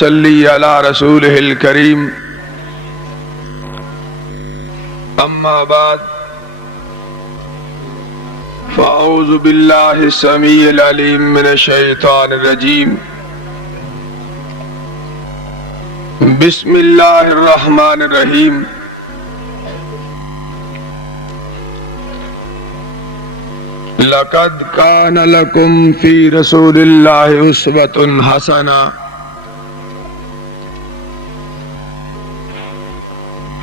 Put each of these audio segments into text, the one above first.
صلی علی رسولہ الکریم اما بعد فاعوذ باللہ السمیع العلیم من الشیطان الرجیم بسم اللہ الرحمن الرحیم لقد کان لکم فی رسول اللہ اسوۃ حسنہ۔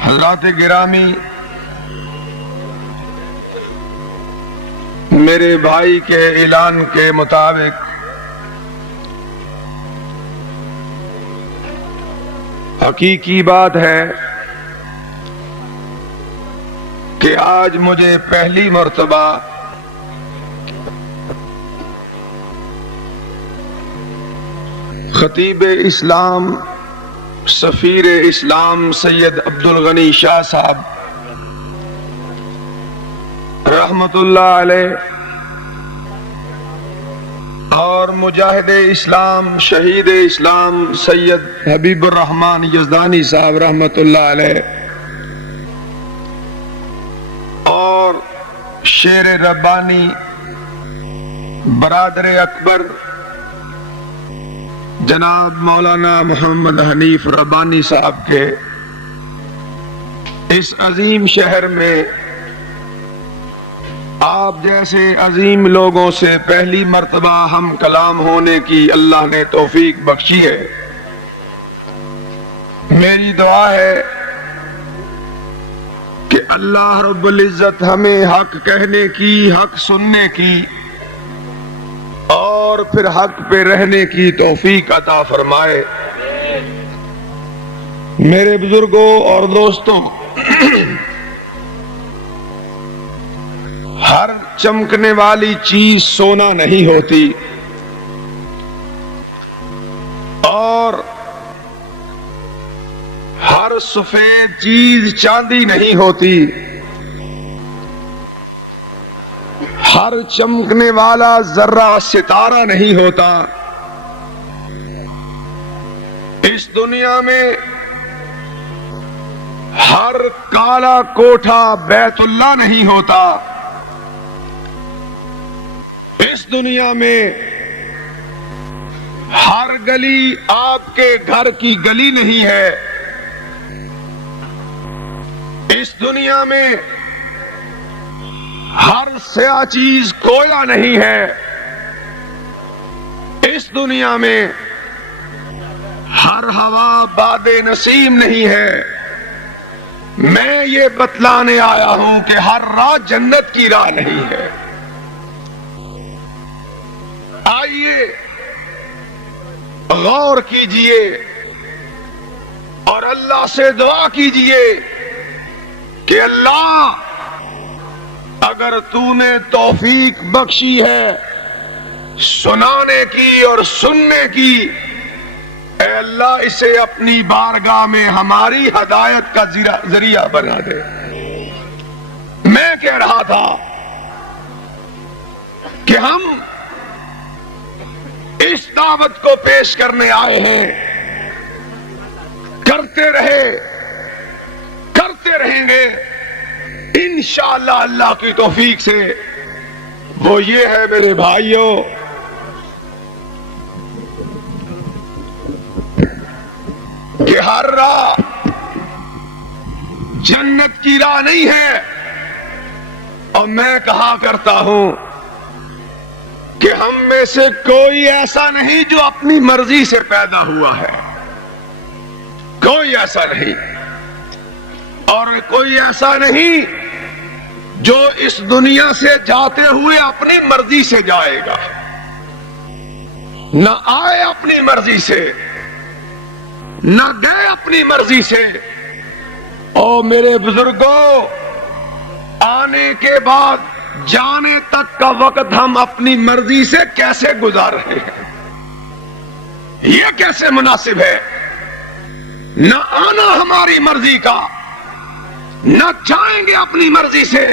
حضرات گرامی، میرے بھائی کے اعلان کے مطابق حقیقی بات ہے کہ آج مجھے پہلی مرتبہ خطیب اسلام سفیر اسلام سید عبدالغنی شاہ صاحب رحمت اللہ علیہ اور مجاہد اسلام شہید اسلام سید حبیب الرحمن یزدانی صاحب رحمت اللہ علیہ اور شیر ربانی برادر اکبر جناب مولانا محمد حنیف ربانی صاحب کے اس عظیم شہر میں آپ جیسے عظیم لوگوں سے پہلی مرتبہ ہم کلام ہونے کی اللہ نے توفیق بخشی ہے۔ میری دعا ہے کہ اللہ رب العزت ہمیں حق کہنے کی، حق سننے کی اور پھر حق پہ رہنے کی توفیق عطا فرمائے۔ میرے بزرگوں اور دوستوں، ہر چمکنے والی چیز سونا نہیں ہوتی اور ہر سفید چیز چاندی نہیں ہوتی، ہر چمکنے والا ذرہ ستارہ نہیں ہوتا۔ اس دنیا میں ہر کالا کوٹھا بیت اللہ نہیں ہوتا، اس دنیا میں ہر گلی آپ کے گھر کی گلی نہیں ہے، اس دنیا میں ہر سیاہ چیز کوئلہ نہیں ہے، اس دنیا میں ہر ہوا باد نسیم نہیں ہے۔ میں یہ بتلانے آیا ہوں کہ ہر راہ جنت کی راہ نہیں ہے۔ آئیے غور کیجئے اور اللہ سے دعا کیجئے کہ اللہ اگر تو نے توفیق بخشی ہے سنانے کی اور سننے کی، اے اللہ اسے اپنی بارگاہ میں ہماری ہدایت کا ذریعہ بنا دے۔ میں کہہ رہا تھا کہ ہم اس دعوت کو پیش کرنے آئے ہیں، کرتے رہیں گے انشاءاللہ اللہ کی توفیق سے۔ وہ یہ ہے میرے بھائیوں کہ ہر راہ جنت کی راہ نہیں ہے، اور میں کہا کرتا ہوں کہ ہم میں سے کوئی ایسا نہیں جو اپنی مرضی سے پیدا ہوا ہے، کوئی ایسا نہیں، اور کوئی ایسا نہیں جو اس دنیا سے جاتے ہوئے اپنی مرضی سے جائے گا، نہ آئے اپنی مرضی سے نہ گئے اپنی مرضی سے۔ او میرے بزرگوں، آنے کے بعد جانے تک کا وقت ہم اپنی مرضی سے کیسے گزار رہے ہیں؟ یہ کیسے مناسب ہے؟ نہ آنا ہماری مرضی کا، نہ جائیں گے اپنی مرضی سے،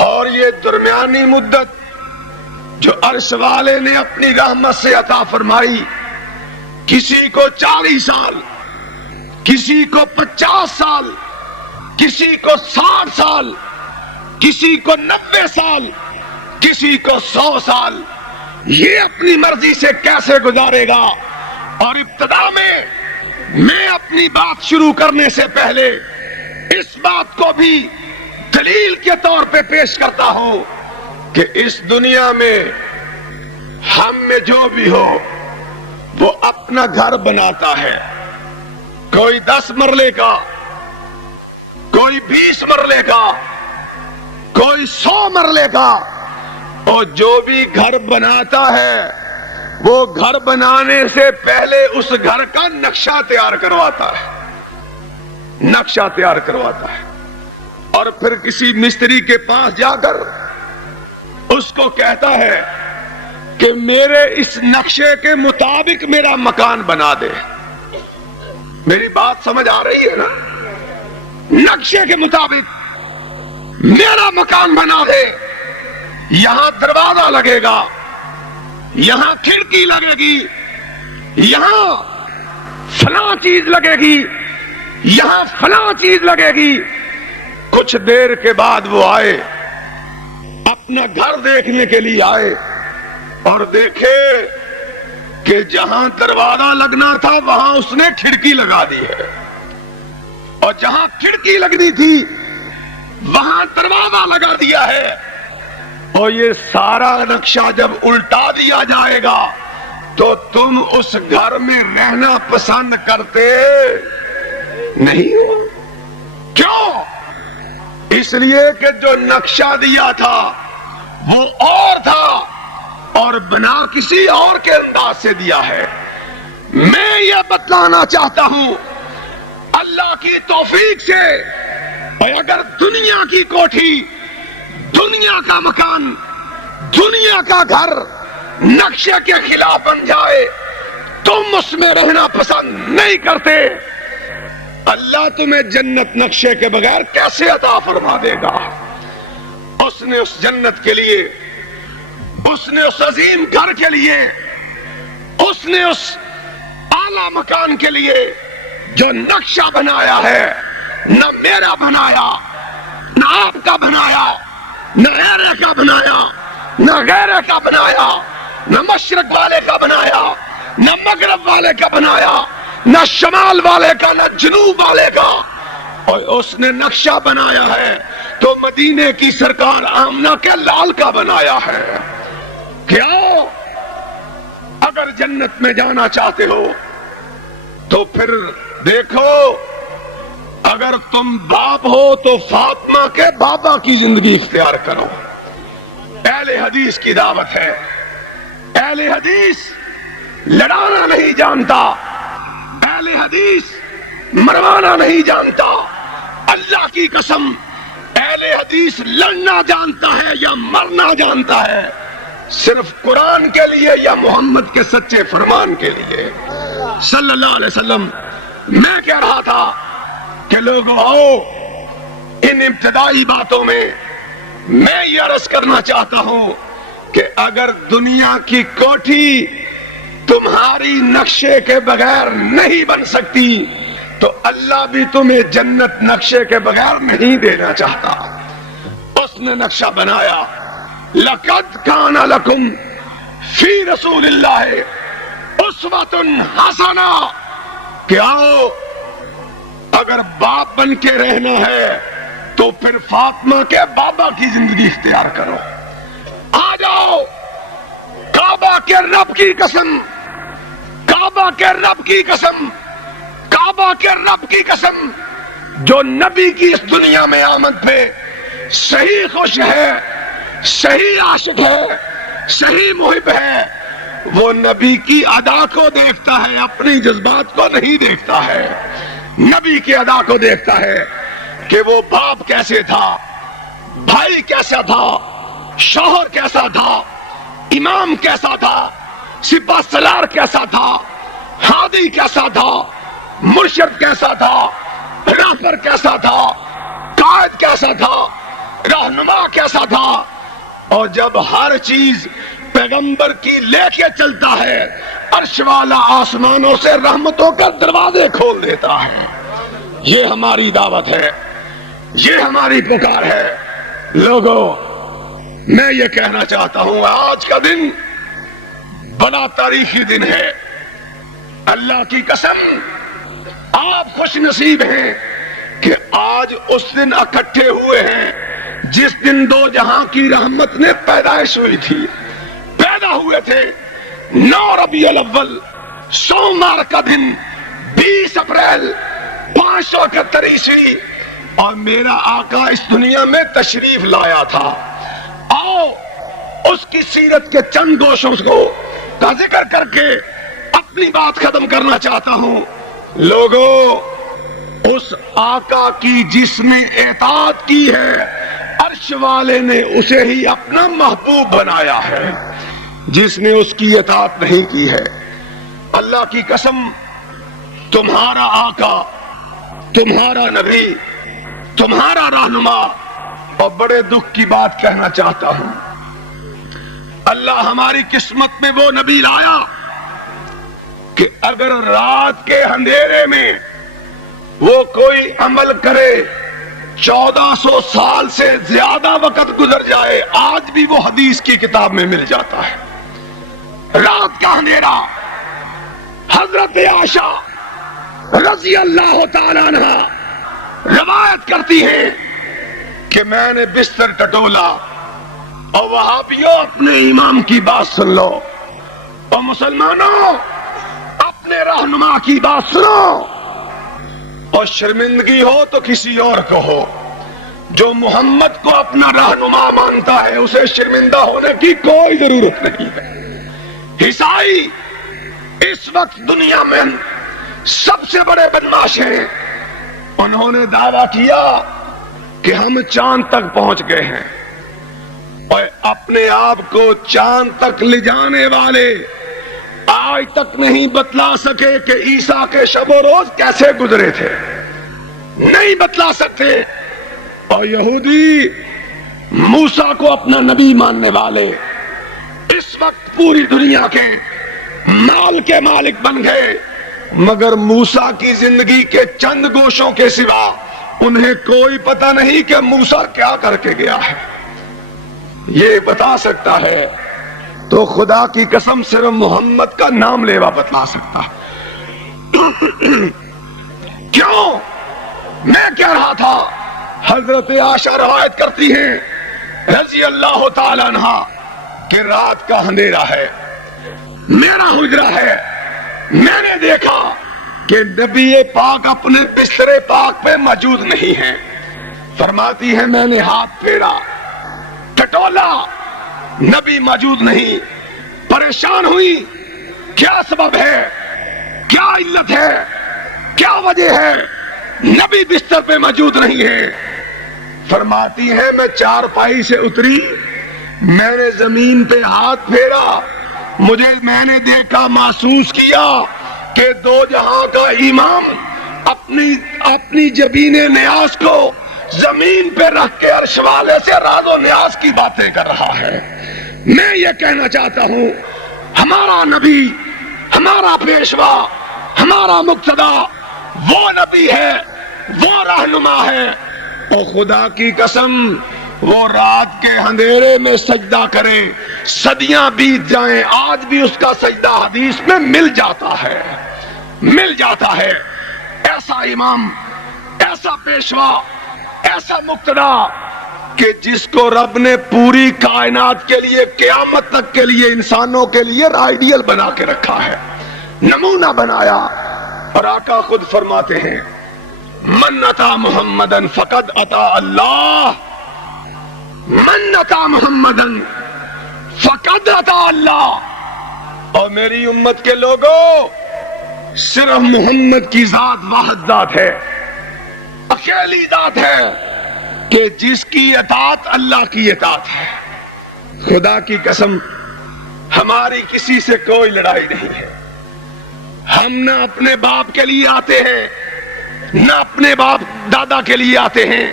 اور یہ درمیانی مدت جو عرش والے نے اپنی رحمت سے عطا فرمائی، کسی کو 40 سال، کسی کو 50 سال، کسی کو 60 سال، کسی کو 90 سال، کسی کو 100 سال، یہ اپنی مرضی سے کیسے گزارے گا؟ اور ابتدا میں اپنی بات شروع کرنے سے پہلے اس بات کو بھی دلیل کے طور پہ پیش کرتا ہوں کہ اس دنیا میں ہم میں جو بھی ہو وہ اپنا گھر بناتا ہے، کوئی 10 مرلے کا، کوئی 20 مرلے کا، کوئی 100 مرلے کا، اور جو بھی گھر بناتا ہے وہ گھر بنانے سے پہلے اس گھر کا نقشہ تیار کرواتا ہے، نقشہ تیار کرواتا ہے، اور پھر کسی مستری کے پاس جا کر اس کو کہتا ہے کہ میرے اس نقشے کے مطابق میرا مکان بنا دے۔ میری بات سمجھ آ رہی ہے نا؟ نقشے کے مطابق میرا مکان بنا دے، یہاں دروازہ لگے گا، یہاں کھڑکی لگے گی، یہاں فلاں چیز لگے گی، یہاں فلاں چیز لگے گی۔ کچھ دیر کے بعد وہ آئے، اپنا گھر دیکھنے کے لیے آئے، اور دیکھے کہ جہاں دروازہ لگنا تھا وہاں اس نے کھڑکی لگا دی ہے، اور جہاں کھڑکی لگنی تھی وہاں دروازہ لگا دیا ہے، اور یہ سارا نقشہ جب الٹا دیا جائے گا تو تم اس گھر میں رہنا پسند کرتے نہیں ہو۔ کیوں؟ اس لیے کہ جو نقشہ دیا تھا وہ اور تھا، اور بنا کسی اور کے انداز سے دیا ہے۔ میں یہ بتلانا چاہتا ہوں اللہ کی توفیق سے، اور اگر دنیا کی کوٹھی، دنیا کا مکان، دنیا کا گھر نقشے کے خلاف بن جائے، تم اس میں رہنا پسند نہیں کرتے، اللہ تمہیں جنت نقشے کے بغیر کیسے عطا فرما دے گا؟ اس نے اس جنت کے لیے، اس نے اس عظیم گھر کے لیے، اس نے اس اعلی مکان کے لیے جو نقشہ بنایا ہے، نہ میرا بنایا، نہ آپ کا بنایا، نہ غیرے کا بنایا، نہ غیرے کا بنایا، نہ مشرق والے کا بنایا، نہ مغرب والے کا بنایا، نہ شمال والے کا، نہ جنوب والے کا، اور اس نے نقشہ بنایا ہے تو مدینے کی سرکار آمنہ کے لال کا بنایا ہے۔ کیا اگر جنت میں جانا چاہتے ہو تو پھر دیکھو، اگر تم باپ ہو تو فاطمہ کے بابا کی زندگی اختیار کرو۔ اہل حدیث کی دعوت ہے، اہل حدیث لڑانا نہیں جانتا، اہل حدیث مروانا نہیں جانتا۔ اللہ کی قسم، اہل حدیث لڑنا جانتا ہے یا مرنا جانتا ہے، صرف قرآن کے لیے یا محمد کے سچے فرمان کے لیے صلی اللہ علیہ وسلم۔ میں کہہ رہا تھا کہ لوگوں آؤ، ان ابتدائی باتوں میں میں یہ عرض کرنا چاہتا ہوں کہ اگر دنیا کی کوٹھی تمہاری نقشے کے بغیر نہیں بن سکتی تو اللہ بھی تمہیں جنت نقشے کے بغیر نہیں دینا چاہتا۔ اس نے نقشہ بنایا، لَقَدْ كَانَ لَكُمْ فِي رَسُولِ اللَّهِ أُسْوَةٌ حَسَنَةٌ کہ آؤ، اگر باپ بن کے رہنا ہے تو پھر فاطمہ کے بابا کی زندگی اختیار کرو۔ آ جاؤ، کعبہ کے رب کی قسم، کعبہ کے رب کی قسم، کعبہ کے رب کی قسم، جو نبی کی اس دنیا میں آمد پہ صحیح خوش ہے، صحیح عاشق ہے، صحیح محب ہے، وہ نبی کی ادا کو دیکھتا ہے، اپنی جذبات کو نہیں دیکھتا ہے، نبی کی ادا کو دیکھتا ہے کہ وہ باپ کیسے تھا، بھائی کیسا تھا، شوہر کیسا تھا، امام کیسا تھا، سپہ سالار کیسا تھا، ہادی کیسا تھا، مرشد کیسا تھا، راہبر کیسا تھا، قائد کیسا تھا، رہنما کیسا تھا۔ اور جب ہر چیز پیغمبر کی لے کے چلتا ہے، عرش والا آسمانوں سے رحمتوں کا دروازے کھول دیتا ہے۔ یہ ہماری دعوت ہے، یہ ہماری پکار ہے۔ لوگوں، میں یہ کہنا چاہتا ہوں، آج کا دن بڑا تاریخی دن ہے۔ اللہ کی قسم آپ خوش نصیب ہیں کہ آج اس دن اکٹھے ہوئے ہیں جس دن دو جہاں کی رحمت نے پیدائش ہوئی تھی، پیدا ہوئے تھے۔ 9 ربیع الاول سوموار کا دن 20 اپریل 571 عیسوی، اور میرا آقا اس دنیا میں تشریف لایا تھا۔ آؤ اس کی سیرت کے چند گوشوں کا ذکر کر کے اپنی بات ختم کرنا چاہتا ہوں۔ لوگوں، اس آقا کی جس نے اطاعت کی ہے، عرش والے نے اسے ہی اپنا محبوب بنایا ہے۔ جس نے اس کی اطاعت نہیں کی ہے، اللہ کی قسم، تمہارا آقا، تمہارا نبی، تمہارا رہنما، اور بڑے دکھ کی بات کہنا چاہتا ہوں، اللہ ہماری قسمت میں وہ نبی لایا کہ اگر رات کے اندھیرے میں وہ کوئی عمل کرے 1400 سال سے زیادہ وقت گزر جائے، آج بھی وہ حدیث کی کتاب میں مل جاتا ہے۔ رات کا اندھیرا، حضرت عائشہ رضی اللہ تعالیٰ عنہ روایت کرتی ہیں کہ میں نے بستر ٹٹولا، اور وہابیوں اپنے امام کی بات سن لو، اور مسلمانوں اپنے رہنما کی بات سنو، اور شرمندگی ہو تو کسی اور کو ہو۔ جو محمد کو اپنا رہنما مانتا ہے اسے شرمندہ ہونے کی کوئی ضرورت نہیں ہے۔ عیسائی اس وقت دنیا میں سب سے بڑے بدماش ہیں۔ انہوں نے دعویٰ کیا کہ ہم چاند تک پہنچ گئے ہیں، اور اپنے آپ کو چاند تک لے جانے والے آج تک نہیں بتلا سکے کہ عیسیٰ کے شب و روز کیسے گزرے تھے، نہیں بتلا سکتے۔ اور یہودی موسیٰ کو اپنا نبی ماننے والے اس وقت پوری دنیا کے مال کے مالک بن گئے، مگر موسیٰ کی زندگی کے چند گوشوں کے سوا انہیں کوئی پتہ نہیں کہ موسیٰ کیا کر کے گیا ہے۔ یہ بتا سکتا ہے تو خدا کی قسم صرف محمد کا نام لیوا بتلا سکتا ہے۔ کیوں؟ میں کہہ رہا تھا، حضرت عائشہ روایت کرتی ہیں رضی اللہ تعالیٰ عنہ کہ رات کا اندھیرا ہے، میرا حجرہ ہے، میں نے دیکھا کہ نبی پاک اپنے بستر پاک پہ موجود نہیں ہیں۔ فرماتی ہے میں نے ہاتھ پھیرا، ٹٹولا، نبی موجود نہیں۔ پریشان ہوئی، کیا سبب ہے، کیا علت ہے، کیا وجہ ہے، نبی بستر پہ موجود نہیں ہے۔ فرماتی ہے میں چارپائی سے اتری، میں نے زمین پہ ہاتھ پھیرا، میں نے دیکھا، محسوس کیا کہ دو جہاں کا امام اپنی جبین نیاز کو زمین پہ رکھ کے عرش والے سے راز و نیاز کی باتیں کر رہا ہے۔ میں یہ کہنا چاہتا ہوں، ہمارا نبی، ہمارا پیشوا، ہمارا مقتدا وہ نبی ہے، وہ رہنما ہے، اور خدا کی قسم وہ رات کے اندھیرے میں سجدہ کرے، صدیاں بیت جائیں، آج بھی اس کا سجدہ حدیث میں مل جاتا ہے۔ ایسا امام، ایسا پیشوا، ایسا مقتدا کہ جس کو رب نے پوری کائنات کے لیے، قیامت تک کے لیے، انسانوں کے لیے آئیڈیل بنا کے رکھا ہے، نمونہ بنایا۔ اور آقا خود فرماتے ہیں من اطاع محمدن فقد اطاع اللہ، من اطاع محمدن فقد اطاع اللہ۔ اور میری امت کے لوگوں، صرف محمد کی ذات واحد ذات ہے، اکیلی ذات ہے کہ جس کی اطاعت اللہ کی اطاعت ہے۔ خدا کی قسم ہماری کسی سے کوئی لڑائی نہیں ہے۔ ہم نہ اپنے باپ کے لیے آتے ہیں، نہ اپنے باپ دادا کے لیے آتے ہیں،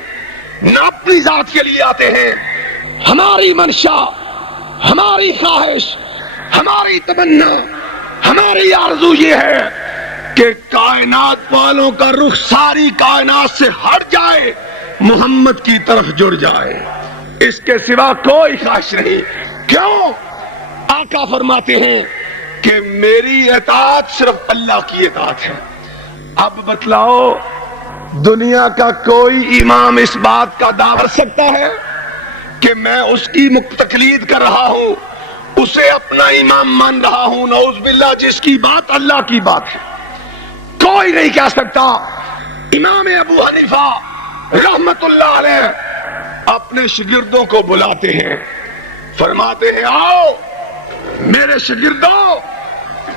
نہ اپنی ذات کے لیے آتے ہیں۔ ہماری منشا ہماری خواہش، ہماری تمنا، ہماری آرزو یہ ہے کہ کائنات والوں کا رخ ساری کائنات سے ہٹ جائے، محمد کی طرف جڑ جائے، اس کے سوا کوئی خواہش نہیں۔ کیوں؟ آقا فرماتے ہیں کہ میری اطاعت صرف اللہ کی اطاعت ہے۔ اب بتلاؤ، دنیا کا کوئی امام اس بات کا دعویٰ کر سکتا ہے کہ میں اس کی تقلید کر رہا ہوں، اسے اپنا امام مان رہا ہوں؟ نعوذ باللہ، جس کی بات اللہ کی بات ہے، کوئی نہیں کہہ سکتا۔ امام ابو حنیفہ رحمت اللہ علیہ اپنے شاگردوں کو بلاتے ہیں، فرماتے ہیں آؤ میرے شاگردوں،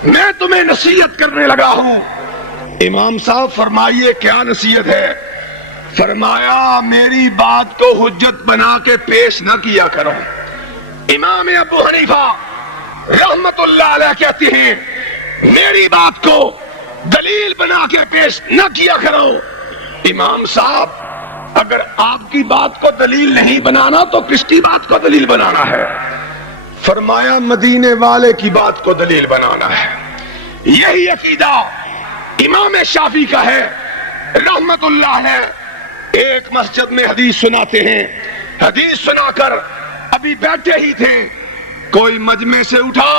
میں تمہیں نصیحت کرنے لگا ہوں۔ امام صاحب فرمائیے کیا نصیحت ہے؟ فرمایا میری بات کو حجت بنا کے پیش نہ کیا کرو۔ امام ابو حنیفہ رحمت اللہ علیہ کہتے ہیں میری بات کو دلیل بنا کے پیش نہ کیا کرو۔ امام صاحب اگر آپ کی بات کو دلیل نہیں بنانا تو کس کی بات کو دلیل بنانا ہے؟ فرمایا مدینے والے کی بات کو دلیل بنانا ہے۔ یہی عقیدہ امام شافعی کا ہے رحمت اللہ علیہ۔ ایک مسجد میں حدیث سناتے ہیں، حدیث سنا کر ابھی بیٹھے ہی تھے، کوئی مجمع سے اٹھا،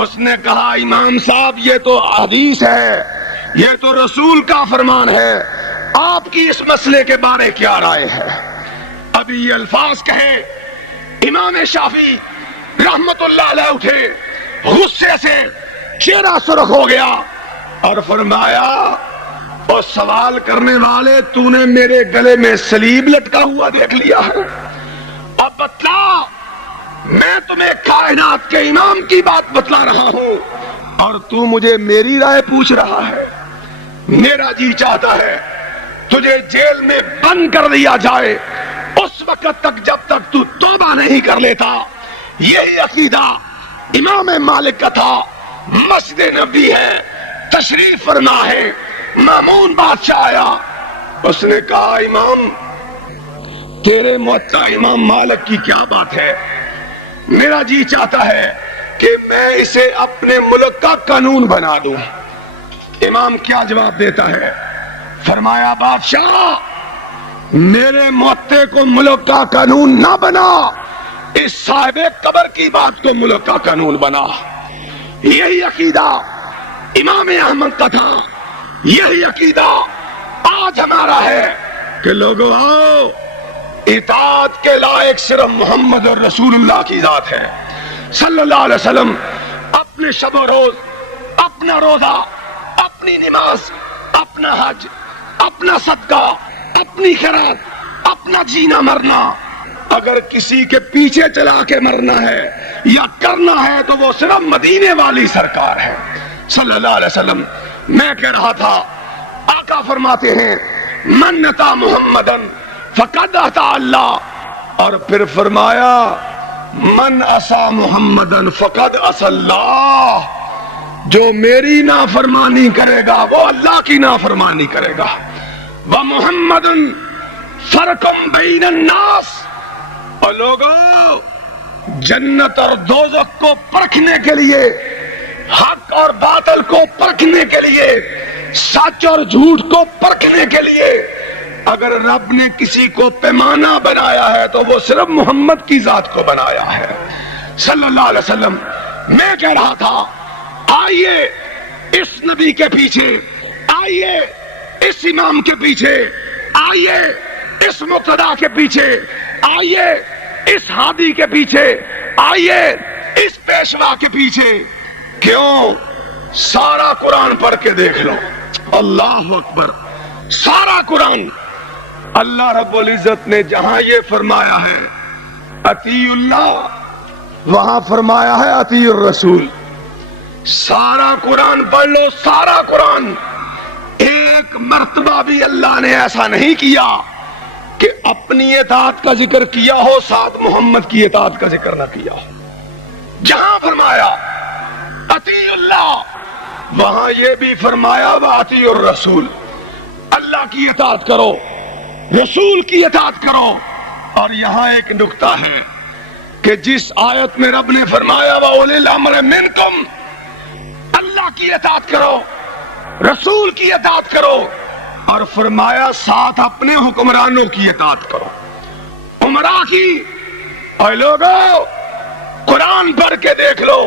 اس نے کہا امام صاحب یہ تو حدیث ہے، یہ تو رسول کا فرمان ہے، آپ کی اس مسئلے کے بارے کیا رائے ہے؟ ابھی یہ الفاظ کہے، امام شافعی رحمت اللہ علیہ اٹھے، غصے سے چہرہ سرخ ہو گیا اور فرمایا اور سوال کرنے والے، تو نے میرے گلے میں صلیب لٹکا ہوا دیکھ لیا ہے؟ اب بتلا، میں تمہیں کائنات کے امام کی بات بتلا رہا ہوں اور تو مجھے میری رائے پوچھ رہا ہے۔ میرا جی چاہتا ہے تجھے جیل میں بند کر دیا جائے اس وقت تک جب تک تو توبہ نہیں کر لیتا۔ یہی عقیدہ امام مالک کا تھا۔ مسجد نبی ہے، تشریف فرما ہے، مامون بادشاہ آیا، اس نے کہا امام تیرے موطا امام مالک کی کیا بات ہے؟ میرا جی چاہتا ہے کہ میں اسے اپنے ملک کا قانون بنا دوں۔ امام کیا جواب دیتا ہے؟ فرمایا بادشاہ میرے موتے کو ملک کا قانون نہ بنا، اس صاحب قبر کی بات کو ملک کا قانون بنا۔ یہی عقیدہ امام احمد کا تھا، یہی عقیدہ آج ہمارا ہے کہ لوگوں آؤ، اطاعت کے لائق صرف محمد اور رسول اللہ کی ذات ہے صلی اللہ علیہ وسلم۔ اپنے شب و روز، اپنا روزہ، اپنی نماز، اپنا حج، اپنا صدقہ، اپنی خیرات، اپنا جینا مرنا، اگر کسی کے پیچھے چلا کے مرنا ہے یا کرنا ہے تو وہ صرف مدینے والی سرکار ہے صلی اللہ علیہ وسلم۔ میں کہہ رہا تھا، آقا فرماتے ہیں من اطاع محمدن فقد اطاع اللہ، اور پھر فرمایا من عصا محمدن فقد عصا اللہ، جو میری نافرمانی کرے گا وہ اللہ کی نافرمانی کرے گا۔ وَمُحَمَّدٌ فَرْقٌ بَيْنَ النَّاسِ، اور لوگوں جنت اور دوزخ کو پرکھنے کے لیے، حق اور باطل کو پرکھنے کے لیے، سچ اور جھوٹ کو پرکھنے کے لیے اگر رب نے کسی کو پیمانہ بنایا ہے تو وہ صرف محمد کی ذات کو بنایا ہے صلی اللہ علیہ وسلم۔ میں کہہ رہا تھا آئیے اس نبی کے پیچھے، آئیے اس امام کے پیچھے، آئیے اس مقتدا کے پیچھے، آئیے اس ہادی کے پیچھے، آئیے اس پیشوا کے پیچھے۔ کیوں؟ سارا قرآن پڑھ کے دیکھ لو، اللہ اکبر، سارا قرآن اللہ رب العزت نے جہاں یہ فرمایا ہے اطیع اللہ، وہاں فرمایا ہے اطیع الرسول۔ سارا قرآن پڑھ لو، سارا قرآن، ایک مرتبہ بھی اللہ نے ایسا نہیں کیا کہ اپنی اطاعت کا ذکر کیا ہو ساتھ محمد کی اطاعت کا ذکر نہ کیا ہو۔ جہاں فرمایا اطیع اللہ، وہاں یہ بھی فرمایا واطیع الرسول، اللہ کی اطاعت کرو، رسول کی اطاعت کرو۔ اور یہاں ایک نکتہ ہے، کہ جس آیت میں رب نے فرمایا وَأُولِي الْأَمْرِ مِنْكُمْ، اللہ کی اطاعت کرو، رسول کی اطاعت کرو، اور فرمایا ساتھ اپنے حکمرانوں کی اطاعت کرو، عمرا کی۔ اور لوگوں قرآن پڑھ کے دیکھ لو،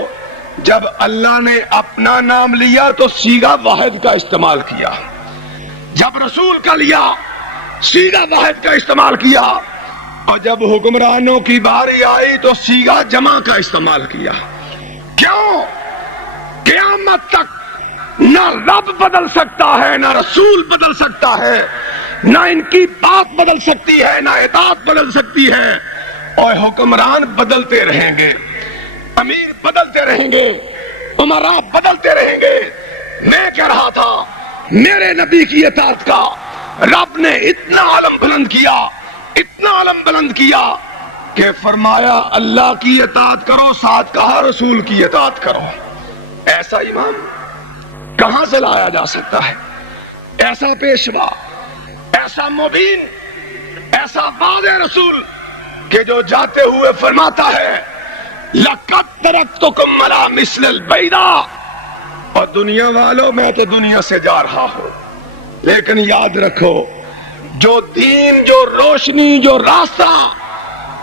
جب اللہ نے اپنا نام لیا تو صیغہ واحد کا استعمال کیا، جب رسول کا لیا صیغہ واحد کا استعمال کیا، اور جب حکمرانوں کی باری آئی تو صیغہ جمع کا استعمال کیا۔ کیوں؟ قیامت تک نہ رب بدل سکتا ہے، نہ رسول بدل سکتا ہے، نہ ان کی بات بدل سکتی ہے، نہ اطاعت بدل سکتی ہے، اور حکمران بدلتے رہیں گے، امیر بدلتے رہیں گے، امراء بدلتے رہیں گے۔ میں کہہ رہا تھا میرے نبی کی اطاعت کا رب نے اتنا علم بلند کیا، اتنا علم بلند کیا کہ فرمایا اللہ کی اطاعت کرو، ساتھ کہا رسول کی اطاعت کرو۔ ایسا امام کہاں سے لایا جا سکتا ہے؟ ایسا پیشوا، ایسا مبین، ایسا واضح رسول کہ جو جاتے ہوئے فرماتا ہے لَقَدْ تَرَكْتُكُمْ عَلَىٰ مِثْلِ الْبَيْضَاءِ، اور دنیا والوں میں تو دنیا سے جا رہا ہوں، لیکن یاد رکھو جو دین، جو روشنی، جو راستہ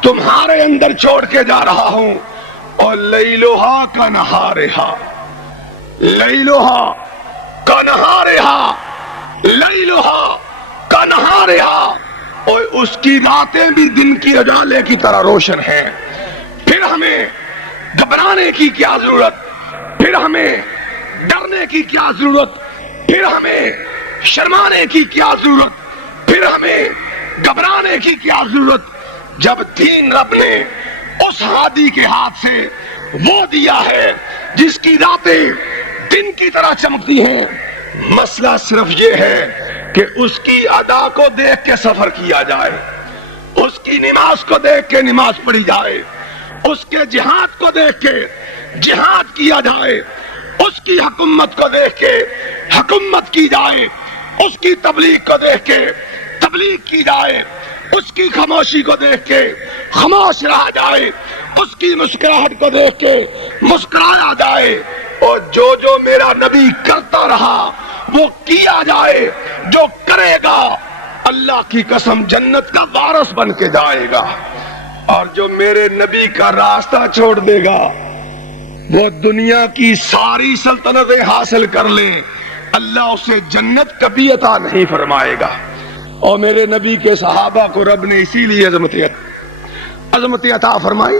تمہارے اندر چھوڑ کے جا رہا ہوں، اور لیلھا کنہارھا، لیلھا کنہارھا، لیلھا کنہارھا، اور اس کی راتیں بھی دن کی اجالے کی طرح روشن ہیں۔ پھر ہمیں گھبرانے کی کیا ضرورت، پھر ہمیں ڈرنے کی کیا ضرورت، پھر ہمیں شرمانے کی کیا ضرورت، پھر ہمیں گھبرانے کی کیا ضرورت، جب دین رب نے اس ہادی کے ہاتھ سے وہ دیا ہے جس کی راتیں دن کی طرح چمکتی ہیں۔ مسئلہ صرف یہ ہے کہ اس کی ادا کو دیکھ کے سفر کیا جائے، اس کی نماز کو دیکھ کے نماز پڑھی جائے، اس کے جہاد کو دیکھ کے جہاد کیا جائے، اس کی حکومت کو دیکھ کے حکومت کی جائے، اس کی تبلیغ کو دیکھ کے تبلیغ کی جائے، اس کی خاموشی کو دیکھ کے خاموش رہا جائے، اس کی مسکراہٹ کو دیکھ کے مسکرایا جائے، اور جو میرا نبی کرتا رہا وہ کیا جائے۔ جو کرے گا اللہ کی قسم جنت کا وارث بن کے جائے گا، اور جو میرے نبی کا راستہ چھوڑ دے گا وہ دنیا کی ساری سلطنتیں حاصل کر لے، اللہ اسے جنت کبھی عطا نہیں فرمائے گا۔ اور میرے نبی کے صحابہ کو رب نے اسی لیے عظمت عطا فرمائی،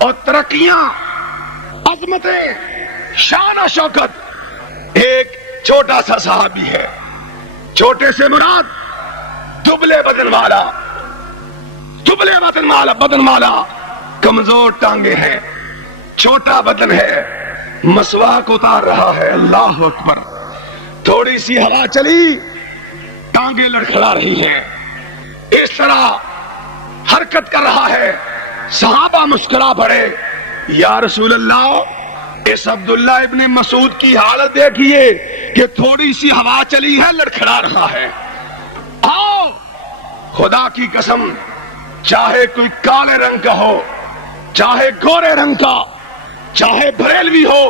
اور ترقیاں، عظمتیں، شان و شوکت۔ ایک چھوٹا سا صحابی ہے، چھوٹے سے مراد دبلے بدن والا، دبلے بدن والا، کمزور ٹانگیں ہیں، چھوٹا بدن ہے، مسواک اتار رہا ہے، اللہ اکبر، تھوڑی سی ہوا چلی ٹانگیں لڑکھڑا رہی ہیں، اس طرح حرکت کر رہا ہے۔ صحابہ مسکرا پڑے، یا رسول اللہ اس عبداللہ ابن مسعود کی حالت دیکھیے کہ تھوڑی سی ہوا چلی ہے لڑکھڑا رہا ہے۔ آؤ، خدا کی قسم چاہے کوئی کالے رنگ کا ہو، چاہے گورے رنگ کا، چاہے بریلوی ہو،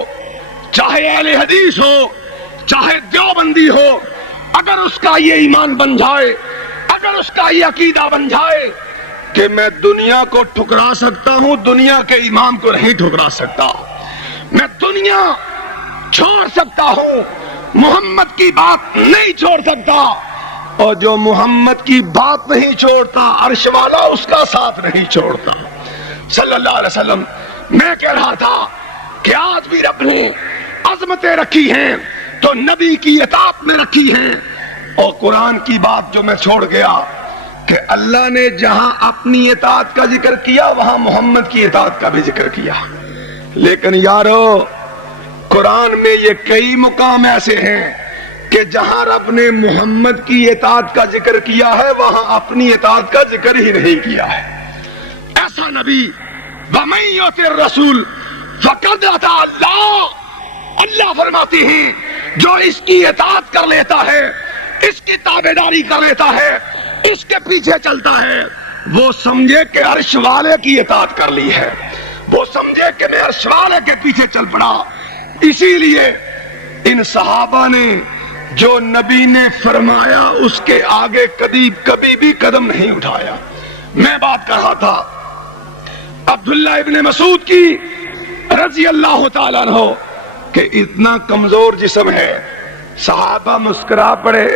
چاہے اہل حدیث ہو، چاہے دیوبندی ہو، اگر اس کا یہ ایمان بن جائے، اگر اس کا یہ عقیدہ بن جائے کہ میں دنیا کو ٹھکرا سکتا ہوں، دنیا کے امام کو نہیں ٹھکرا سکتا، میں دنیا چھوڑ سکتا ہوں، محمد کی بات نہیں چھوڑ سکتا، اور جو محمد کی بات نہیں چھوڑتا عرش والا اس کا ساتھ نہیں چھوڑتا صلی اللہ علیہ وسلم۔ میں کہہ رہا تھا کہ آج بھی رب نے عظمتیں رکھی ہیں تو نبی کی اطاعت میں رکھی ہیں، اور قرآن کی بات جو میں چھوڑ گیا کہ اللہ نے جہاں اپنی اطاعت کا ذکر کیا وہاں محمد کی اطاعت کا بھی ذکر کیا، لیکن یارو قرآن میں یہ کئی مقام ایسے ہیں کہ جہاں رب نے محمد کی اطاعت کا ذکر کیا ہے وہاں اپنی اطاعت کا ذکر ہی نہیں کیا ہے۔ ایسا نبی وَمَن يُطِعِ الرَّسُولَ فَقَدْ أَطَاعَ اللَّهَ، اللہ فرماتے ہیں جو اس کی اطاعت کر لیتا ہے، اس کی تابعداری کر لیتا ہے، اس کے پیچھے چلتا ہے، وہ سمجھے کہ عرش والے کی اطاعت کر لی ہے، وہ سمجھے کہ میں عرش والے کے پیچھے چل پڑا۔ اسی لیے ان صحابہ نے جو نبی نے فرمایا اس کے آگے کبھی بھی قدم نہیں اٹھایا۔ میں بات کر رہا تھا عبداللہ ابن مسعود کی رضی اللہ تعالیٰ عنہ کہ اتنا کمزور جسم ہے، صحابہ مسکرا پڑے۔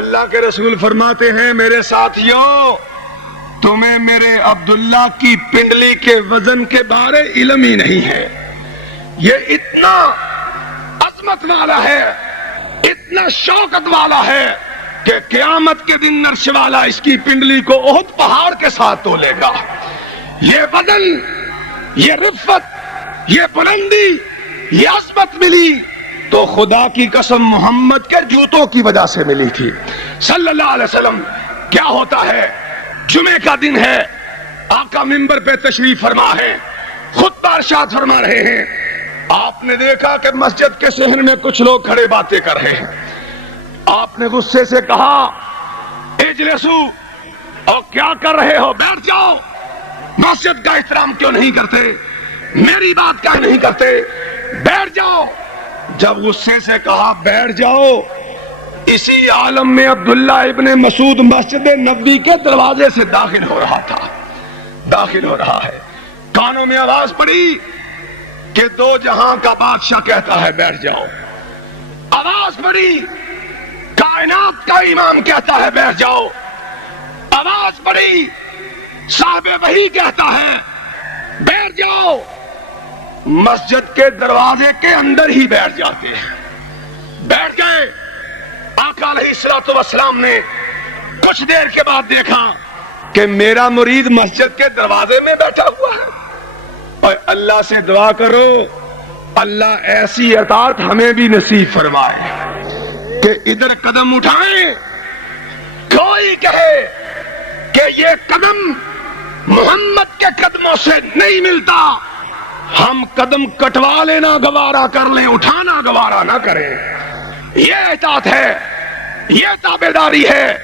اللہ کے رسول فرماتے ہیں میرے ساتھیوں، تمہیں میرے عبداللہ کی پنڈلی کے وزن کے بارے علم ہی نہیں ہے، یہ اتنا عظمت والا ہے، اتنا شوکت والا ہے کہ قیامت کے دن عرش والا اس کی پنڈلی کو احد پہاڑ کے ساتھ تولے گا۔ یہ وزن، یہ رفت، یہ بلندی، یہ عظمت ملی تو خدا کی قسم محمد کے جوتوں کی وجہ سے ملی تھی صلی اللہ علیہ وسلم۔ کیا ہوتا ہے، جمعے کا دن ہے، آقا منبر پہ تشریف فرما ہے، خطبہ ارشاد فرما رہے ہیں۔ آپ نے دیکھا کہ مسجد کے صحن میں کچھ لوگ کھڑے باتیں کر رہے ہیں۔ آپ نے غصے سے کہا اجلسو، اور کیا کر رہے ہو، بیٹھ جاؤ، مسجد کا احترام کیوں نہیں کرتے، میری بات کیا نہیں کرتے، بیٹھ جاؤ۔ جب غصے سے کہا بیٹھ جاؤ، اسی عالم میں عبداللہ ابن مسعود مسجد نبوی کے دروازے سے داخل ہو رہا تھا، داخل ہو رہا ہے، کانوں میں آواز پڑی کہ دو جہاں کا بادشاہ کہتا ہے بیٹھ جاؤ، آواز پڑی کائنات کا امام کہتا ہے بیٹھ جاؤ، آواز پڑی صاحب وحی کہتا ہے بیٹھ جاؤ۔ مسجد کے دروازے کے اندر ہی بیٹھ جاتے ہیں، بیٹھ گئے۔ آقا علیہ الصلوۃ والسلام نے کچھ دیر کے بعد دیکھا کہ میرا مرید مسجد کے دروازے میں بیٹھا ہوا ہے، اور اللہ سے دعا کرو اللہ ایسی اطاعت ہمیں بھی نصیب فرمائے کہ ادھر قدم اٹھائیں، کوئی کہے کہ یہ قدم محمد کے قدموں سے نہیں ملتا، ہم قدم کٹوا لینا گوارا کر لیں، اٹھانا گوارا نہ کریں، یہ اطاعت ہے، یہ تابعداری ہے۔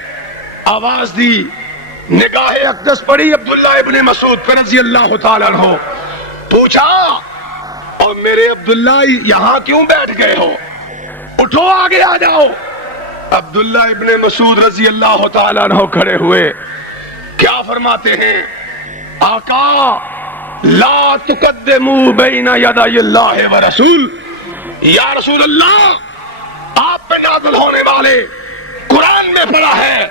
آواز دی، نگاہ اقدس پڑی عبداللہ ابن مسعود پر رضی اللہ تعالیٰ عنہ، پوچھا اور میرے عبداللہ یہاں کیوں بیٹھ گئے ہو، اٹھو آگے آ جاؤ۔ عبداللہ ابن مسعود رضی اللہ تعالیٰ عنہ کھڑے ہوئے، کیا فرماتے ہیں، آقا لا تقدموا بین یدی اللہ ورسول، یا رسول اللہ آپ پہ نازل ہونے والے قرآن میں پڑھا ہے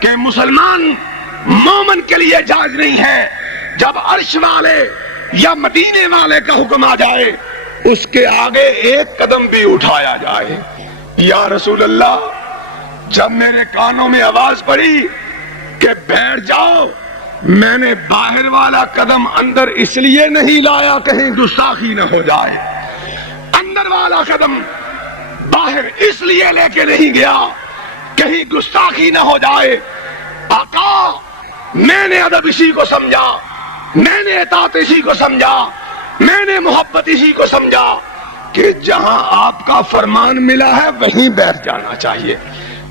کہ مسلمان مومن کے لیے جائز نہیں ہے جب عرش والے یا مدینے والے کا حکم آ جائے اس کے آگے ایک قدم بھی اٹھایا جائے۔ یا رسول اللہ جب میرے کانوں میں آواز پڑی کہ بیٹھ جاؤ، میں نے باہر والا قدم اندر اس لیے نہیں لایا کہیں گستاخی نہ ہو جائے، اندر والا قدم باہر اس لیے لے کے نہیں گیا کہیں گستاخی نہ ہو جائے۔ آقا میں نے ادب اسی کو سمجھا، میں نے اطاعت اسی کو سمجھا، میں نے محبت اسی کو سمجھا کہ جہاں آپ کا فرمان ملا ہے وہیں بیٹھ جانا چاہیے۔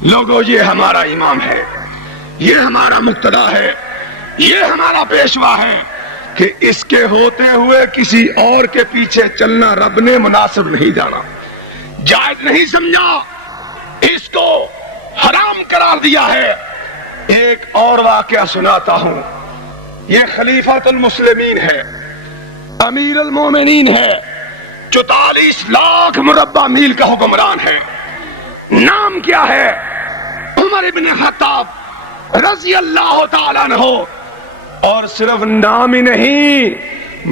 لوگوں یہ ہمارا امام ہے، یہ ہمارا مقتدا ہے، یہ ہمارا پیشوا ہے کہ اس کے ہوتے ہوئے کسی اور کے پیچھے چلنا رب نے مناسب نہیں جانا، جائز نہیں سمجھا، اس کو حرام قرار دیا ہے۔ ایک اور واقعہ سناتا ہوں، یہ خلیفۃ المسلمین ہے، امیر المومنین ہے، 44 لاکھ مربع میل کا حکمران ہے، نام کیا ہے، عمر ابن خطاب رضی اللہ تعالیٰ عنہ، اور صرف نام ہی نہیں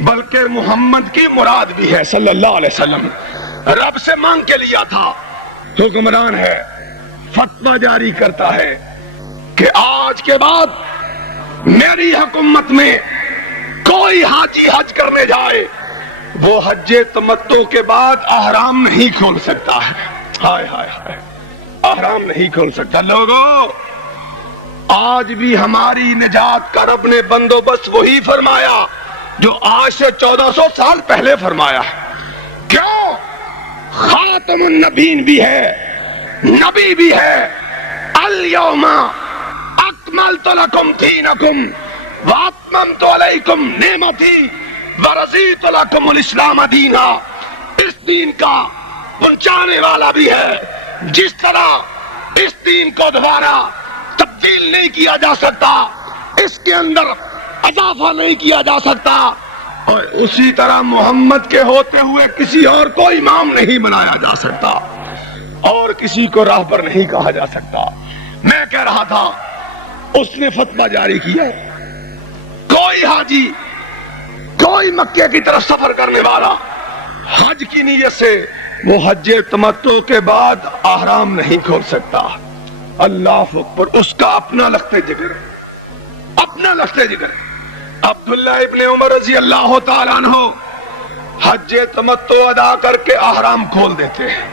بلکہ محمد کی مراد بھی ہے صلی اللہ علیہ وسلم، رب سے مانگ کے لیا تھا، حکمران ہے، فتویٰ جاری کرتا ہے کہ آج کے بعد میری حکومت میں کوئی حاجی حج کرنے جائے وہ حج تمتع کے بعد احرام نہیں کھول سکتا ہے، ہائے ہائے ہائے، احرام نہیں کھول سکتا۔ لوگوں آج بھی ہماری نجات کا رب نے بندوبست وہی فرمایا جو آج سے 1400 سال پہلے فرمایا ہے۔ کیوں؟ خاتم النبیین بھی ہے، نبی بھی ہے، الیوم اکملت لکم دینکم واتممت علیکم نعمتی ورضیت لکم الاسلام دینا. اس دین کا پہنچانے والا بھی ہے. جس طرح اس دین کو دوبارہ تبدیل نہیں کیا جا سکتا، اس کے اندر اضافہ نہیں کیا جا سکتا، اور اسی طرح محمد کے ہوتے ہوئے کسی اور کو امام نہیں بنایا جا سکتا اور کسی کو راہبر نہیں کہا جا سکتا. میں کہہ رہا تھا اس نے فتویٰ جاری کیا، کوئی حاجی، کوئی مکے کی طرف سفر کرنے والا حج کی نیت سے وہ حج تمتع کے بعد احرام نہیں کھول سکتا. اللہ اکبر، اس کا اپنا لخت جگر، اپنا لخت جگر. عبداللہ ابن عمر رضی اللہ تعالیٰ عنہ حج تمتع ادا کر کے احرام کھول دیتے ہیں.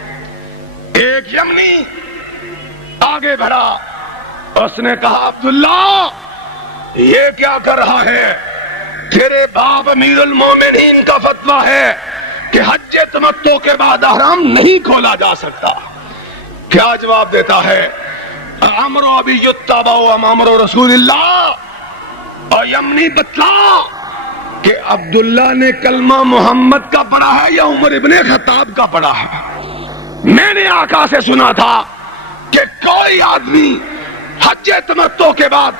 ایک یمنی آگے بڑھا، اس نے کہا عبداللہ یہ کیا کر رہا ہے؟ تیرے باپ امیر المومنین کا فتویٰ ہے کہ حج تمتع کے بعد احرام نہیں کھولا جا سکتا. کیا جواب دیتا ہے؟ امر ابی یتبع امر رسول اللہ. اور یمنی بتلا کہ عبداللہ نے کلمہ محمد کا پڑھا ہے یا عمر ابن خطاب کا پڑھا ہے؟ میں نے آقا سے سنا تھا کہ کوئی آدمی حج تمتع کے بعد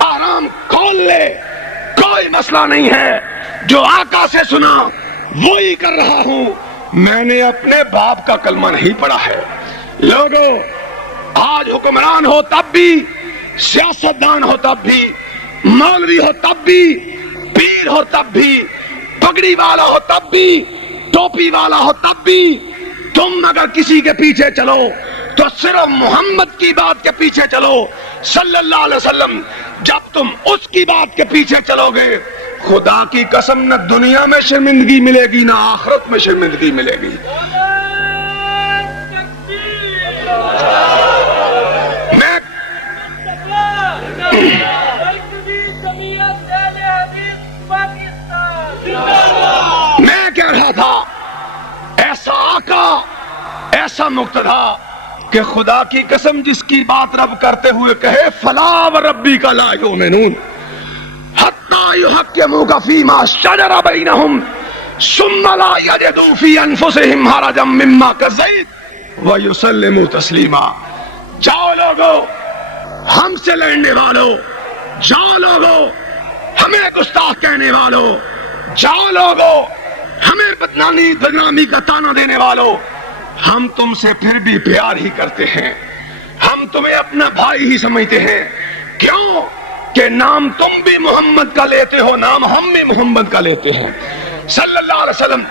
احرام کھول لے، کوئی مسئلہ نہیں ہے. جو آقا سے سنا وہی کر رہا ہوں. میں نے اپنے باپ کا کلمہ نہیں پڑھا ہے. لوگوں، آج حکمران ہو تب بھی، سیاستدان ہو تب بھی، مولوی ہو تب بھی، پیر ہو تب بھی، پگڑی والا ہو تب بھی، ٹوپی والا ہو تب بھی، تم اگر کسی کے پیچھے چلو تو صرف محمد کی بات کے پیچھے چلو صلی اللہ علیہ وسلم. جب تم اس کی بات کے پیچھے چلو گے، خدا کی قسم نہ دنیا میں شرمندگی ملے گی نہ آخرت میں شرمندگی ملے گی. میں کہہ رہا تھا ایسا آقا، ایسا مقتدی کہ خدا کی قسم جس کی بات رب کرتے ہوئے کہے فلا وربک لا یؤمنون حتی یحکموک فیما شجر بینہم ثم لا یجدوا فی انفسہم حرجا مما قضیت ویسلموا تسلیما. جاؤ لوگو ہم سے لڑنے والوں، جاؤ لوگو ہمیں گستاخ کہنے والوں، جاؤ لوگو ہمیں بدنامی کا تانا دینے والوں، ہم تم سے پھر بھی پیار ہی کرتے ہیں، ہم تمہیں اپنا بھائی ہی سمجھتے ہیں. کیوں کہ نام تم بھی محمد کا لیتے ہو، نام ہم بھی محمد کا لیتے ہیں صلی اللہ علیہ وسلم.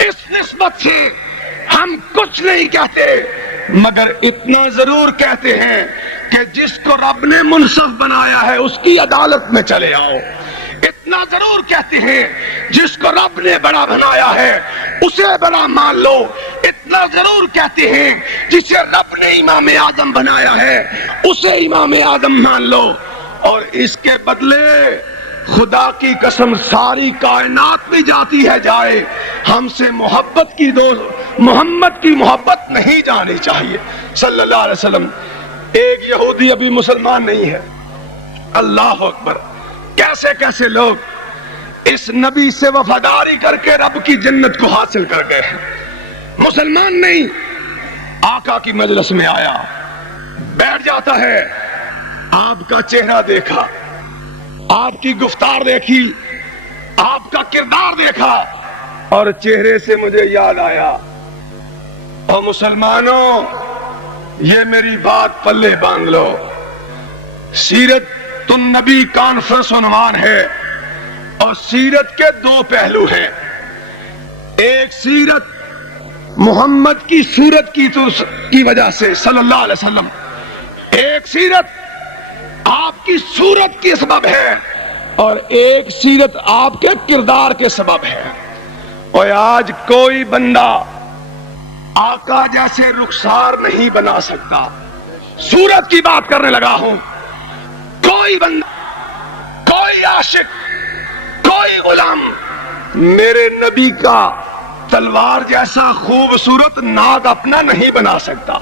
اس نسبت سے ہم کچھ نہیں کہتے، مگر اتنا ضرور کہتے ہیں کہ جس کو رب نے منصف بنایا ہے اس کی عدالت میں چلے آؤ. اتنا ضرور کہتے ہیں جس کو رب نے بڑا بنایا ہے اسے بڑا مان لو. اتنا ضرور کہتے ہیں جسے رب نے امام اعظم بنایا ہے اسے امام اعظم مان لو. اور اس کے بدلے خدا کی قسم ساری کائنات میں جاتی ہے جائے، ہم سے محبت کی محمد کی محبت نہیں جانی چاہیے صلی اللہ علیہ وسلم. ایک یہودی ابھی مسلمان نہیں ہے. اللہ اکبر، کیسے کیسے لوگ اس نبی سے وفاداری کر کے رب کی جنت کو حاصل کر گئے ہیں. مسلمان نہیں، آقا کی مجلس میں آیا، بیٹھ جاتا ہے، آپ کا چہرہ دیکھا، آپ کی گفتار دیکھی، آپ کا کردار دیکھا، اور چہرے سے مجھے یاد آیا، اور مسلمانوں یہ میری بات پلے باندھ لو، سیرت النبی کانفرنس عنوان ہے، اور سیرت کے دو پہلو ہیں. ایک سیرت محمد کی صورت کی وجہ سے صلی اللہ علیہ وسلم، ایک سیرت آپ کی صورت کی سبب ہے، اور ایک سیرت آپ کے کردار کے سبب ہے. اور آج کوئی بندہ آقا جیسے رخسار نہیں بنا سکتا. صورت کی بات کرنے لگا ہوں. کوئی بندہ، کوئی عاشق، کوئی غلام میرے نبی کا تلوار جیسا خوبصورت ناگ اپنا نہیں بنا سکتا.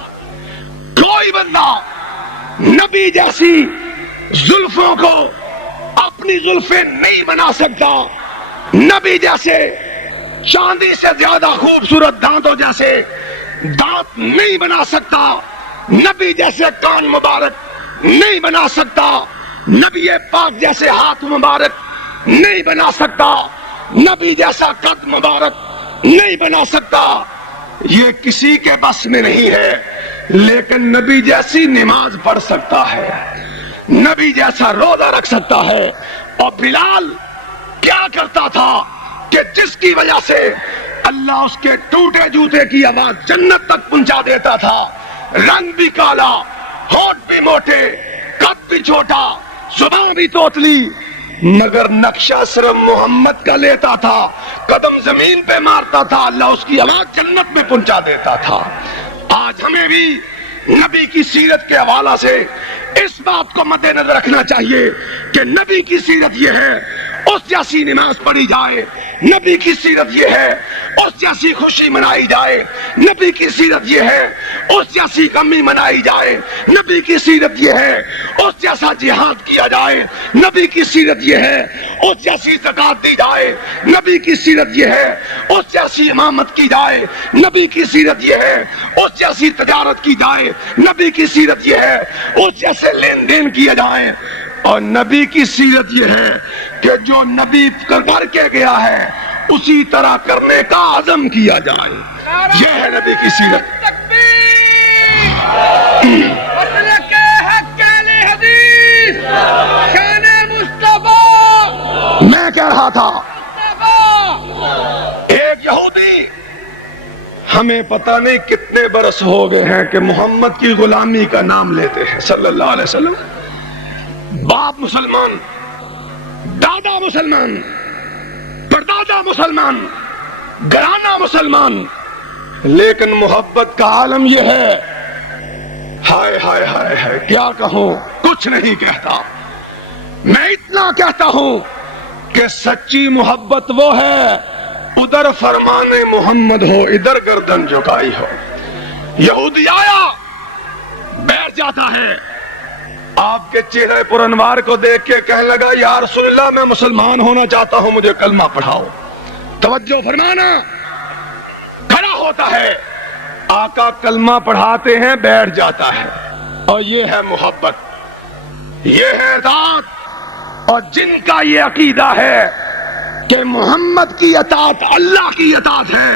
کوئی بندہ نبی جیسی زلفوں کو اپنی زلفیں نہیں بنا سکتا، نبی جیسے چاندی سے زیادہ خوبصورت دانتوں جیسے دانت نہیں بنا سکتا، نبی جیسے کان مبارک نہیں بنا سکتا، نبی پاک جیسے ہاتھ مبارک نہیں بنا سکتا، نبی جیسا قد مبارک نہیں بنا سکتا، یہ کسی کے بس میں نہیں ہے، لیکن نبی جیسی نماز پڑھ سکتا ہے، نبی جیسا روزہ رکھ سکتا ہے۔ اور بلال کیا کرتا تھا کہ جس کی وجہ سے اللہ اس کے ٹوٹے جوتے کی آواز جنت تک پہنچا دیتا تھا، رنگ بھی کالا، ہونٹ بھی موٹے، قد بھی چھوٹا، زبان بھی توتلی، مگر نقشہ صرف محمد کا لیتا تھا، قدم زمین پہ مارتا تھا، اللہ اس کی آواز جنت میں پہنچا دیتا تھا۔ آج ہمیں بھی نبی کی سیرت کے حوالے سے اس بات کو مد نظر رکھنا چاہیے کہ نبی کی سیرت یہ ہے اس جیسی نماز پڑھی جائے، نبی کی سیرت یہ ہے اس جیسی خوشی منائی جائے، نبی کی سیرت یہ ہے اس جیسی غمی منائی جائے، نبی کی سیرت یہ ہے اس جیسا جہاد کیا جائے، نبی کی سیرت یہ ہے اس جیسی زکات دی جائے، نبی کی سیرت یہ ہے اس جیسی امامت کی جائے، نبی کی سیرت یہ ہے اس جیسی تجارت کی جائے، نبی کی سیرت یہ ہے اس جیسے لین دین کیے جائیں، اور نبی کی سیرت یہ ہے کہ جو نبی کر کے گیا ہے اسی طرح کرنے کا عزم کیا جائے، یہ ہے نبی کی سیرت۔ میں کہہ رہا تھا ایک یہودی، ہمیں پتہ نہیں کتنے برس ہو گئے ہیں کہ محمد کی غلامی کا نام لیتے ہیں صلی اللہ علیہ وسلم، باپ مسلمان، دادا مسلمان، پردادا مسلمان، گھرانہ مسلمان، لیکن محبت کا عالم یہ ہے، ہائے ہائے ہائے ہائے کیا کہوں، کچھ نہیں کہتا، میں اتنا کہتا ہوں کہ سچی محبت وہ ہے ادھر فرمان محمد ہو ادھر گردن جھکائی ہو۔ یہودی آیا بیٹھ جاتا ہے، آپ کے چہرے پر انوار کو دیکھ کے کہنے لگا یا رسول اللہ میں مسلمان ہونا چاہتا ہوں، مجھے کلمہ پڑھاؤ۔ توجہ فرمانا، کھڑا ہوتا ہے، آقا کلمہ پڑھاتے ہیں، بیٹھ جاتا ہے، اور یہ ہے محبت، یہ ہے ذات، اور جن کا یہ عقیدہ ہے کہ محمد کی اطاعت اللہ کی اطاعت ہے،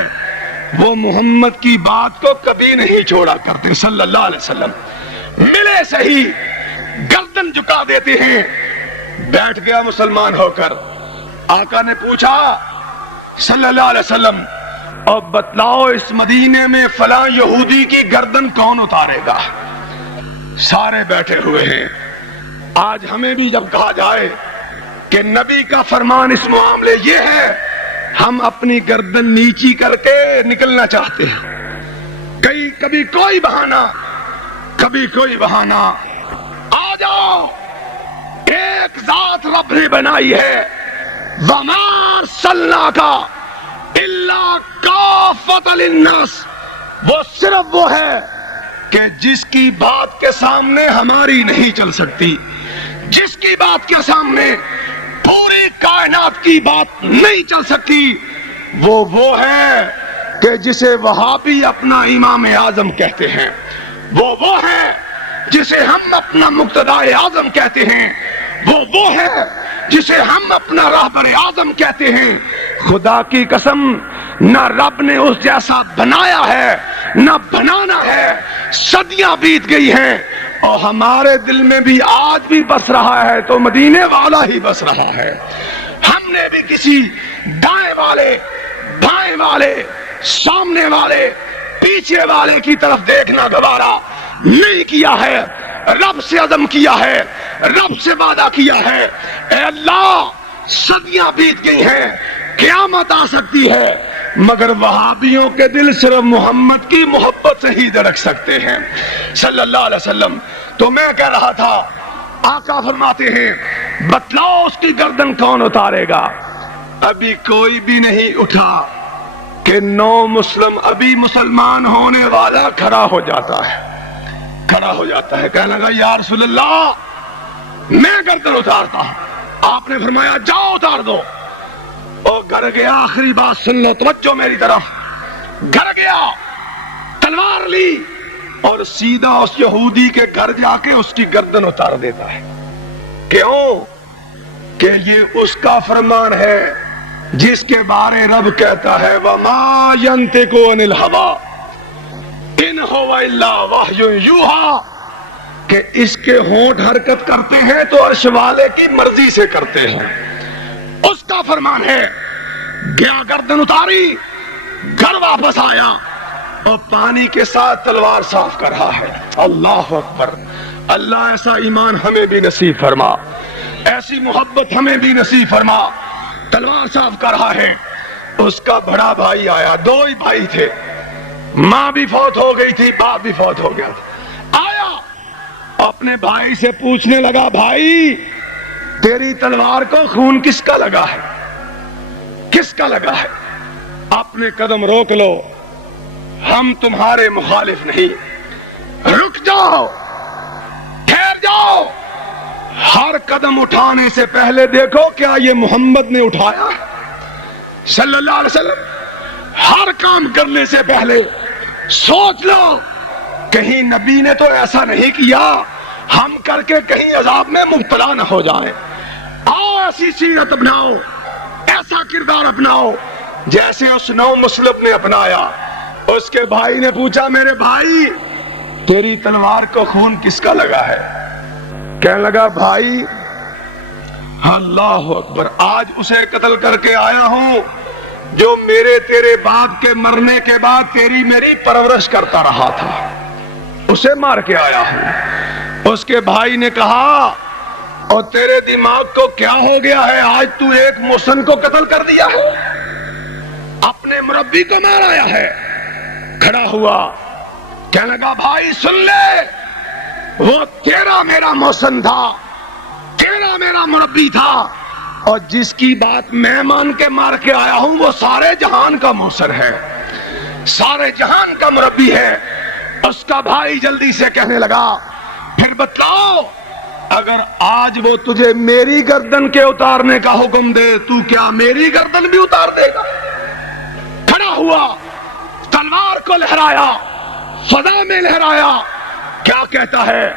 وہ محمد کی بات کو کبھی نہیں چھوڑا کرتے صلی اللہ علیہ وسلم، ملے صحیح گردن جھکا دیتے ہیں۔ بیٹھ گیا مسلمان ہو کر، آقا نے پوچھا صلی اللہ علیہ وسلم اور بتلاؤ اس مدینے میں فلاں یہودی کی گردن کون اتارے گا؟ سارے بیٹھے ہوئے ہیں۔ آج ہمیں بھی جب کہا جائے کہ نبی کا فرمان اس معاملے یہ ہے، ہم اپنی گردن نیچی کر کے نکلنا چاہتے ہیں، کبھی کوئی بہانہ، کبھی کوئی بہانہ، آ جاؤ، ایک ذات رب نے بنائی ہے، وَمَا أَرْسَلْنَاكَ إِلَّا كَافَّةً لِلنَّاسِ، وہ صرف وہ ہے کہ جس کی بات کے سامنے ہماری نہیں چل سکتی، جس کی بات کے سامنے پوری کائنات کی بات نہیں چل سکتی، وہ ہے کہ جسے وہابی اپنا امام اعظم کہتے ہیں، وہ ہے جسے ہم اپنا مقتدی اعظم کہتے ہیں، وہ ہے جسے ہم اپنا رہبر اعظم کہتے ہیں۔ خدا کی قسم، نہ رب نے اس جیسا بنایا ہے نہ بنانا ہے، صدیاں بیت گئی ہیں، اور ہمارے دل میں بھی آج بھی بس رہا ہے تو مدینے والا ہی بس رہا ہے۔ ہم نے بھی کسی دائیں والے، بائیں والے، سامنے والے، پیچھے والے کی طرف دیکھنا گوارا نہیں کیا ہے، رب سے عزم کیا ہے، رب سے وعدہ کیا ہے، اے اللہ صدیاں بیت گئی ہیں، قیامت آ سکتی ہے، مگر وہابیوں کے دل صرف محمد کی محبت سے ہی دھڑک سکتے ہیں صلی اللہ علیہ وسلم۔ تو میں کہہ رہا تھا، آقا فرماتے ہیں بتلاؤ اس کی گردن کون اتارے گا؟ ابھی کوئی بھی نہیں اٹھا کہ نو مسلم ابھی مسلمان ہونے والا کھڑا ہو جاتا ہے، کھڑا ہو جاتا ہے، کہنے لگا یا رسول اللہ میں گردن اتارتا ہوں. آپ نے فرمایا جاؤ اتار دو. وہ گھر گیا. آخری بات سن لو, توجہ میری طرف. گھر گیا, تلوار لی اور سیدھا اس یہودی کے گھر جا کے اس کی گردن اتار دیتا ہے. کیوں؟ کہ یہ اس کا فرمان ہے جس کے بارے رب کہتا ہے وَمَا يَنْتِقُ عَنِ الْهَوَىٰ إِنْ هُوَ إِلَّا وَحْيٌ يُوحَىٰ کہ اس کے ہونٹ حرکت کرتے ہیں تو عرش والے کی مرضی سے کرتے ہیں. اس کا فرمان ہے. گیا, گردن اتاری, گھر واپس آیا اور پانی کے ساتھ تلوار صاف کر رہا ہے. اللہ اکبر. اللہ ایسا ایمان ہمیں بھی نصیب فرما, ایسی محبت ہمیں بھی نصیب فرما. تلوار صاف کر رہا ہے. اس کا بڑا بھائی آیا. دو ہی بھائی تھے, ماں بھی فوت ہو گئی تھی, باپ بھی فوت ہو گیا تھا. آیا, اپنے بھائی سے پوچھنے لگا بھائی تیری تلوار کو خون کس کا لگا ہے, کس کا لگا ہے؟ اپنے قدم روک لو, ہم تمہارے مخالف نہیں. رک جاؤ, ٹھہر جاؤ. ہر قدم اٹھانے سے پہلے دیکھو کیا یہ محمد نے اٹھایا صلی اللہ علیہ وسلم. ہر کام کرنے سے پہلے سوچ لو کہیں نبی نے تو ایسا نہیں کیا ہم کر کے کہیں عذاب میں مبتلا نہ ہو جائیں. آؤ ایسی سیرت اپناؤ, ایسا کردار اپناؤ جیسے اس نو مسلم نے اپنایا. اس کے بھائی نے پوچھا میرے بھائی تیری تلوار کو خون کس کا لگا ہے؟ کہنے لگا بھائی اللہ اکبر, آج اسے قتل کر کے آیا ہوں جو میرے تیرے باپ کے مرنے کے بعد تیری میری پرورش کرتا رہا تھا, اسے مار کے آیا ہوں. اس کے بھائی نے کہا اور تیرے دماغ کو کیا ہو گیا ہے, آج تو ایک محسن کو قتل کر دیا ہے, اپنے مربی کو مار آیا ہے. کھڑا ہوا, کہنے لگا بھائی سن لے, وہ تیرا میرا محسن تھا, تیرا میرا مربی تھا, اور جس کی بات میں مان کے مار کے آیا ہوں وہ سارے جہان کا محسن ہے, سارے جہان کا مربی ہے. اس کا بھائی جلدی سے کہنے لگا پھر بتلاؤ اگر آج وہ تجھے میری گردن کے اتارنے کا حکم دے تو کیا میری گردن بھی اتار دے گا؟ کھڑا ہوا, تلوار کو لہرایا, فضا میں لہرایا, کیا کہتا ہے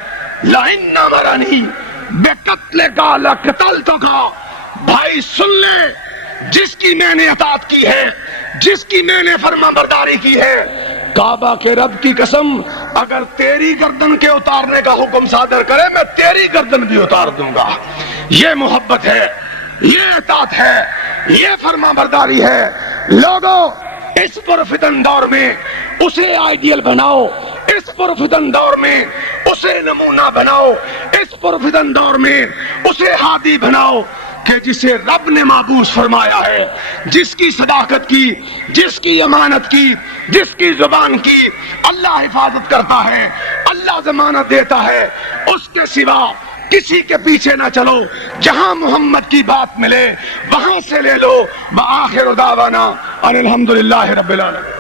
لَإِنَّ مَرَنِي بِقَتْلِكَ لَقَتَلْتُكَ. بھائی سن لے, جس کی میں نے اطاعت کی ہے, جس کی میں نے فرما برداری کی ہے, کعبہ کے رب کی قسم اگر تیری گردن کے اتارنے کا حکم صادر کرے میں تیری گردن بھی اتار دوں گا. یہ محبت ہے, یہ اطاعت ہے, یہ فرما برداری ہے. لوگوں اس پرفتن دور میں اسے آئیڈیل بناؤ, اس پرفتن دور میں اسے نمونہ بناؤ, اس پرفتن دور میں اسے ہادی بناؤ کہ جسے رب نے معبوس فرمایا ہے, جس کی صداقت کی, جس کی امانت کی, جس کی زبان کی اللہ حفاظت کرتا ہے, اللہ ضمانت دیتا ہے. اس کے سوا کسی کے پیچھے نہ چلو, جہاں محمد کی بات ملے وہاں سے لے لو. وآخر دعوانا ان الحمدللہ رب العالمین.